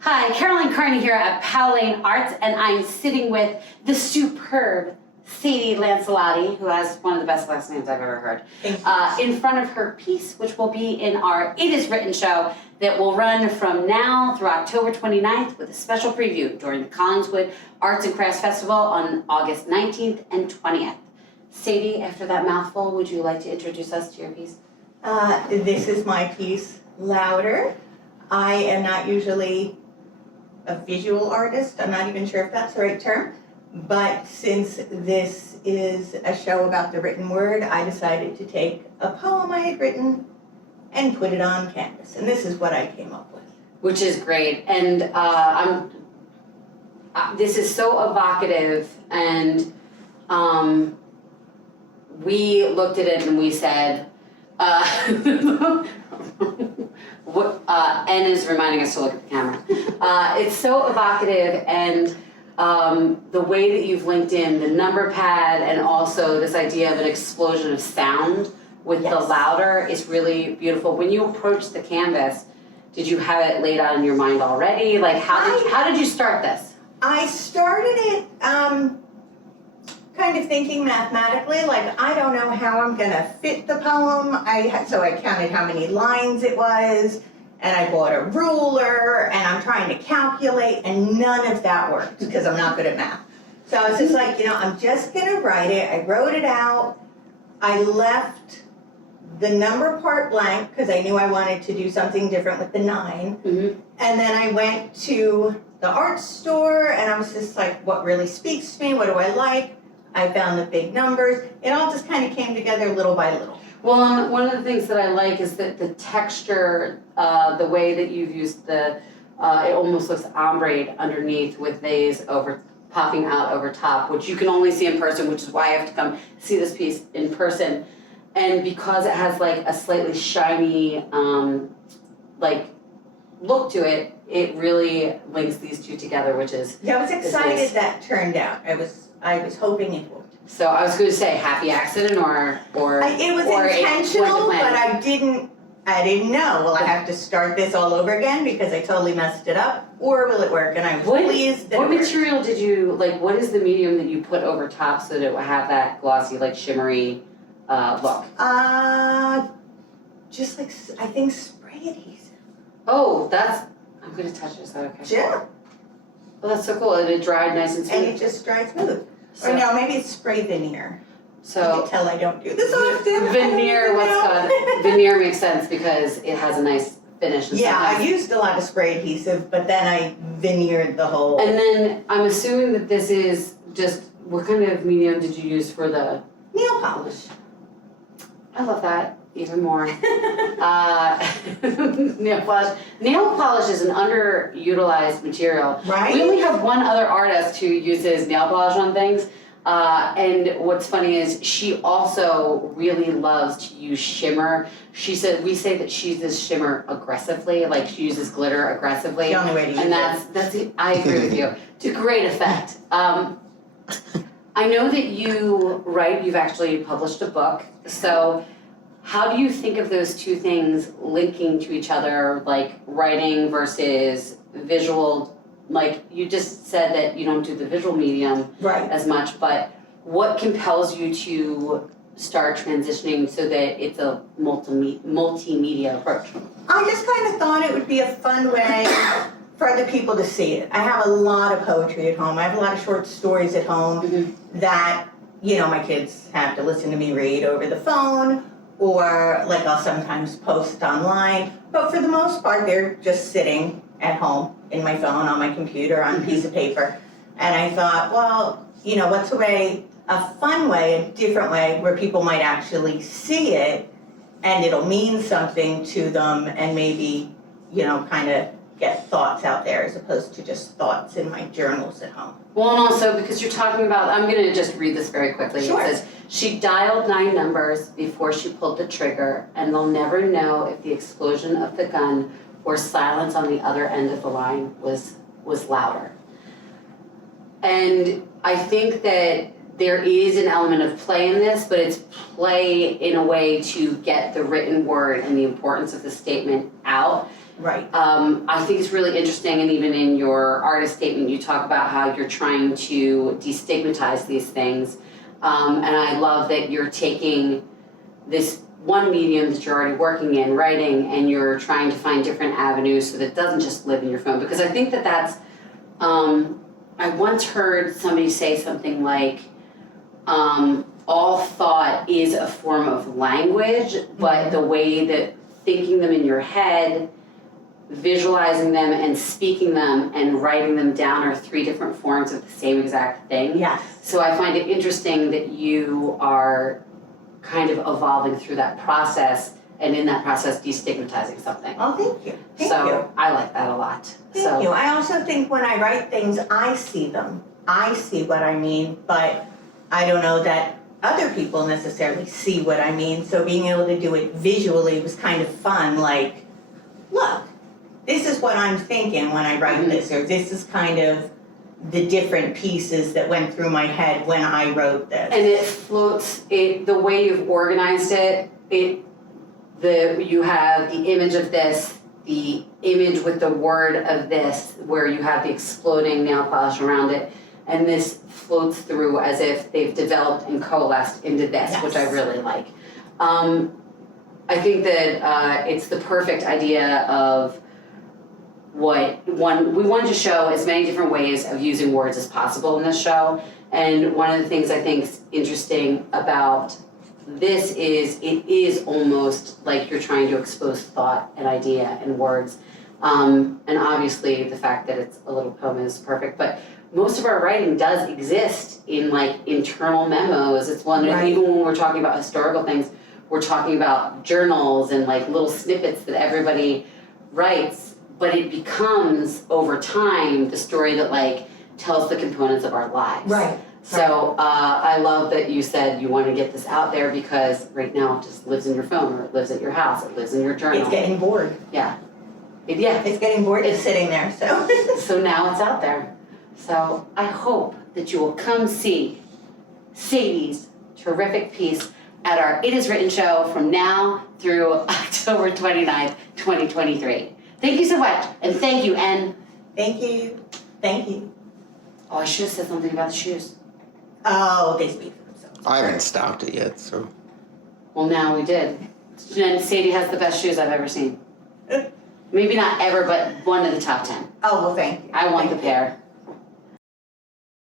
Hi, Caroline Kearney here at Powell Arts, and I'm sitting with the superb Sadie Lancellotti, who has one of the best last names I've ever heard, in front of her piece, which will be in our It Is Written show that will run from now through October 29th with a special preview during the Collingswood Arts and Crafts Festival on August 19th and 20th. Sadie, after that mouthful, would you like to introduce us to your piece? This is my piece, Louder. I am not usually a visual artist. I'm not even sure if that's the right term. But since this is a show about the written word, I decided to take a poem I had written and put it on canvas. And this is what I came up with. Which is great. And this is so evocative. And we looked at it and we said, N is reminding us to look at the camera. It's so evocative, and the way that you've linked in the number pad and also this idea of an explosion of sound with the louder is really beautiful. When you approached the canvas, did you have it laid out in your mind already? Like, how did you start this? I started it kind of thinking mathematically, like I don't know how I'm gonna fit the poem. So I counted how many lines it was, and I bought a ruler, and I'm trying to calculate, and none of that worked because I'm not good at math. So I was just like, I'm just gonna write it. I wrote it out. I left the number part blank because I knew I wanted to do something different with the 9. Mm-hmm. And then I went to the art store, and I was just like, what really speaks to me? What do I like? I found the big numbers. It all just kind of came together little by little. Well, one of the things that I like is that the texture, the way that you've used it almost looks ombre underneath with these popping out over top, which you can only see in person, which is why I have to come see this piece in person. And because it has like a slightly shiny look to it, it really links these two together, which is I was excited nice. that turned out. I was hoping it would. So I was going to say happy accident or it was intentional, but I didn't know. Will I have to start this all over again because I totally messed it up, or will it work? And I was pleased that What material did you what is the medium that you put over top so that it would have that glossy, shimmery look? Just like I think spray adhesive. Oh, I'm going to touch it. Is that okay? Yeah. Well, that's so cool. And it dried nice and smooth. And it just dried smooth. So, or no, maybe it's spray veneer. So you can tell I don't do this often. Veneer makes sense because it has a nice finish. And I used a lot of spray adhesive, but then I veneered the whole. And then I'm assuming that this is just, what kind of medium did you use for the? Nail polish. I love that even more. Nail polish. Nail polish is an underutilized material. Right. We only have one other artist who uses nail polish on things. And what's funny is she also really loves to use shimmer. We say that she uses shimmer aggressively, like she uses glitter aggressively. The only way to use it. And that's it. I agree with you. To great effect. I know that you've actually published a book. So how do you think of those two things linking to each other, like writing versus visual? Like you just said that you don't do the visual medium as much, but what compels you to start transitioning so that it's a multimedia approach? I just kind of thought it would be a fun way for other people to see it. I have a lot of poetry at home. I have a lot of short stories at home that, my kids have to listen to me read over the phone, or I'll sometimes post online. But for the most part, they're just sitting at home in my phone, on my computer, on a piece of paper. And I thought, well, what's a fun way, a different way where people might actually see it and it'll mean something to them and maybe, kind of get thoughts out there as opposed to just thoughts in my journals at home. Well, and also because you're talking about, I'm going to just read this very quickly. Sure. It says, she dialed 9 numbers before she pulled the trigger, and they'll never know if the explosion of the gun or silence on the other end of the line was louder. And I think that there is an element of play in this, but it's play in a way to get the written word and the importance of the statement out. Right. I think it's really interesting, and even in your artist statement, you talk about how you're trying to destigmatize these things. And I love that you're taking this one medium that you're already working in, writing, and you're trying to find different avenues so that it doesn't just live in your phone. Because I think that that's, I once heard somebody say something like, all thought is a form of language, but the way that thinking them in your head, visualizing them and speaking them and writing them down are three different forms of the same exact thing. Yes. So I find it interesting that you are kind of evolving through that process, and in that process destigmatizing something. Oh, thank you. Thank So you. I like that a lot. Thank you. I also think when I write things, I see them. I see what I mean, but I don't know that other people necessarily see what I mean. So being able to do it visually was kind of fun. Like, look, this is what I'm thinking when I write this, or this is kind of the different pieces that went through my head when I wrote this. And it floats, the way you've organized it, you have the image of this, the image with the word of this, where you have the exploding nail polish around it, and this floats through as if they've developed and coalesced into this, Yes. which I really like. I think that it's the perfect idea of we wanted to show as many different ways of using words as possible in this show. And one of the things I think is interesting about this is it is almost like you're trying to expose thought and idea and words. And obviously the fact that it's a little poem is perfect, but most of our writing does exist in like internal memos. It's one, Right. even when we're talking about historical things, we're talking about journals and like little snippets that everybody writes, but it becomes over time the story that like tells the components of our lives. Right. So I love that you said you want to get this out there, because right now it just lives in your phone, or it lives at your house, it lives in your journal. It's getting bored. Yeah. It's getting bored just sitting there, so. So now it's out there. So I hope that you will come see Sadie's terrific piece at our It Is Written show from now through October 29th, 2023. Thank you so much, and thank you, and Thank you. Thank you. oh, I should have said something about the shoes. Oh, they speak for themselves. I haven't stopped it yet, so. Well, now we did. And Sadie has the best shoes I've ever seen. Maybe not ever, but one of the top 10. Oh, well, thank you. I want Thank the you. pair.